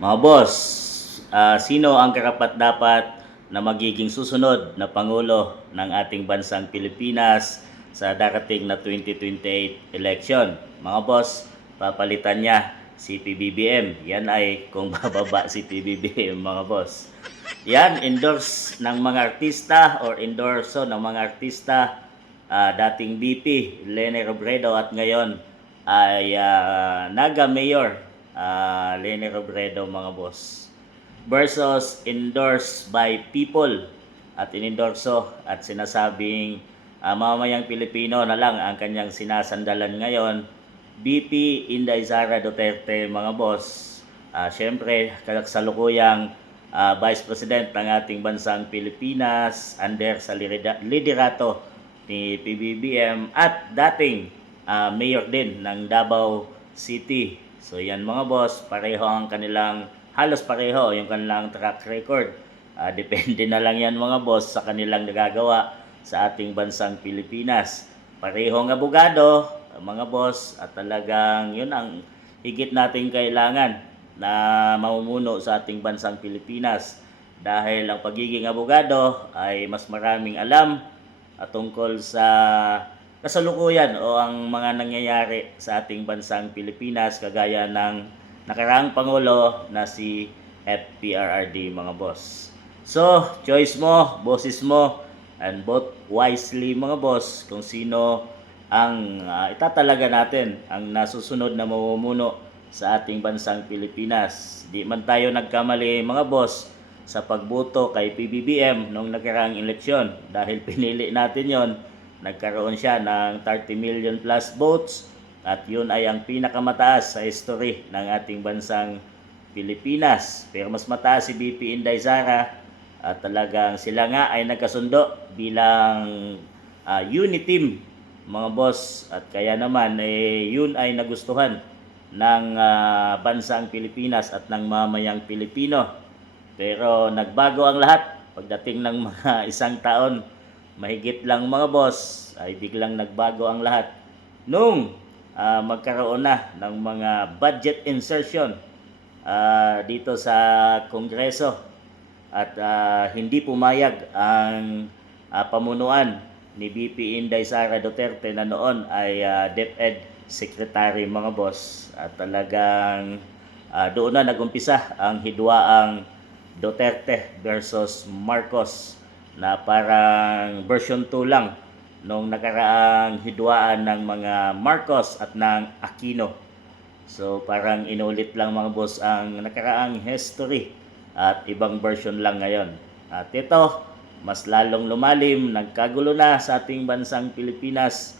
Mga boss, sino ang karapat-dapat na magiging susunod na Pangulo ng ating bansang Pilipinas sa darating na 2028 election? Mga boss, papalitan niya si PBBM. Yan ay kung bababa si PBBM, mga boss. Yan, endorse ng mga artista or endorso ng mga artista, dating BP Leni Robredo at ngayon ay Naga Mayor Leni Robredo, mga boss, versus endorsed by people at inendorso at sinasabing mamayang Pilipino na lang ang kanyang sinasandalan ngayon, BP Inday Sara Duterte, mga boss. Siyempre, kasalukuyang Vice President ng ating bansang Pilipinas under sa liderato ni PBBM at dating mayor din ng Davao City. So yan, mga boss, pareho ang kanilang, halos pareho yung kanilang track record. Depende na lang yan, mga boss, sa kanilang nagagawa sa ating bansang Pilipinas. Parehong abogado, mga boss, at talagang yun ang higit nating kailangan na mamumuno sa ating bansang Pilipinas. Dahil ang pagiging abogado ay mas maraming alam tungkol sa kasalukuyan o ang mga nangyayari sa ating bansang Pilipinas, kagaya ng nakaraang Pangulo na si FPRRD, mga boss. So, choice mo, boses mo, and vote wisely, mga boss, kung sino ang itatalaga natin ang nasusunod na mamumuno sa ating bansang Pilipinas. Di man tayo nagkamali, mga boss, sa pagboto kay PBBM noong nakaraang eleksyon, dahil pinili natin yon. Nagkaroon siya ng 30 million plus votes at yun ay ang pinakamataas sa history ng ating bansang Pilipinas. Pero mas mataas si BP Inday Sara at talagang sila nga ay nagkasundo bilang unity team, mga boss, at kaya naman yun ay nagustuhan ng bansang Pilipinas at ng mamayang Pilipino. Pero nagbago ang lahat pagdating ng mga isang taon mahigit lang, mga boss, ay biglang nagbago ang lahat nung magkaroon na ng mga budget insertion dito sa Kongreso at hindi pumayag ang pamunuan ni BP Inday Sara Duterte na noon ay DepEd Secretary, mga boss, at talagang doon na nagumpisa ang hidwaang Duterte versus Marcos na parang version 2 lang nung nakaraang hidwaan ng mga Marcos at ng Aquino. So parang inulit lang, mga boss, ang nakaraang history at ibang version lang ngayon. At ito, mas lalong lumalim, nagkagulo na sa ating bansang Pilipinas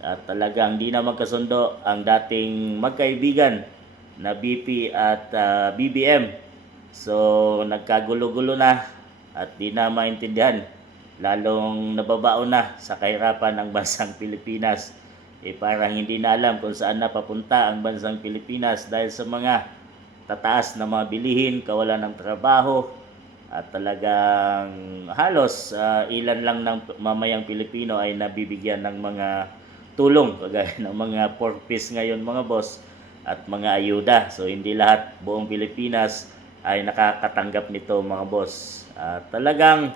at talagang di na magkasundo ang dating magkaibigan na BP at BBM. So nagkagulo-gulo na at di na maintindihan, lalong nababaon na sa kahirapan ng bansang Pilipinas. Parang hindi na alam kung saan na papunta ang bansang Pilipinas dahil sa mga tataas na mga bilihin, kawalan ng trabaho, at talagang halos ilan lang ng mamayang Pilipino ay nabibigyan ng mga tulong kagaya ng mga pork piece ngayon, mga boss, at mga ayuda. So hindi lahat, buong Pilipinas ay nakakatanggap nito, mga boss. Talagang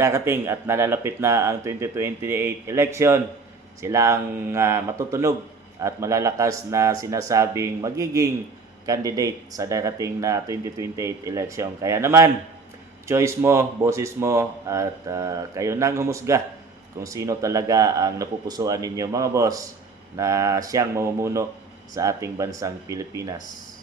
darating at nalalapit na ang 2028 election. Sila ang matutunog at malalakas na sinasabing magiging candidate sa darating na 2028 election. Kaya naman, choice mo, boses mo, at kayo nang humusga kung sino talaga ang napupusuan ninyo, mga boss, na siyang mamumuno sa ating bansang Pilipinas.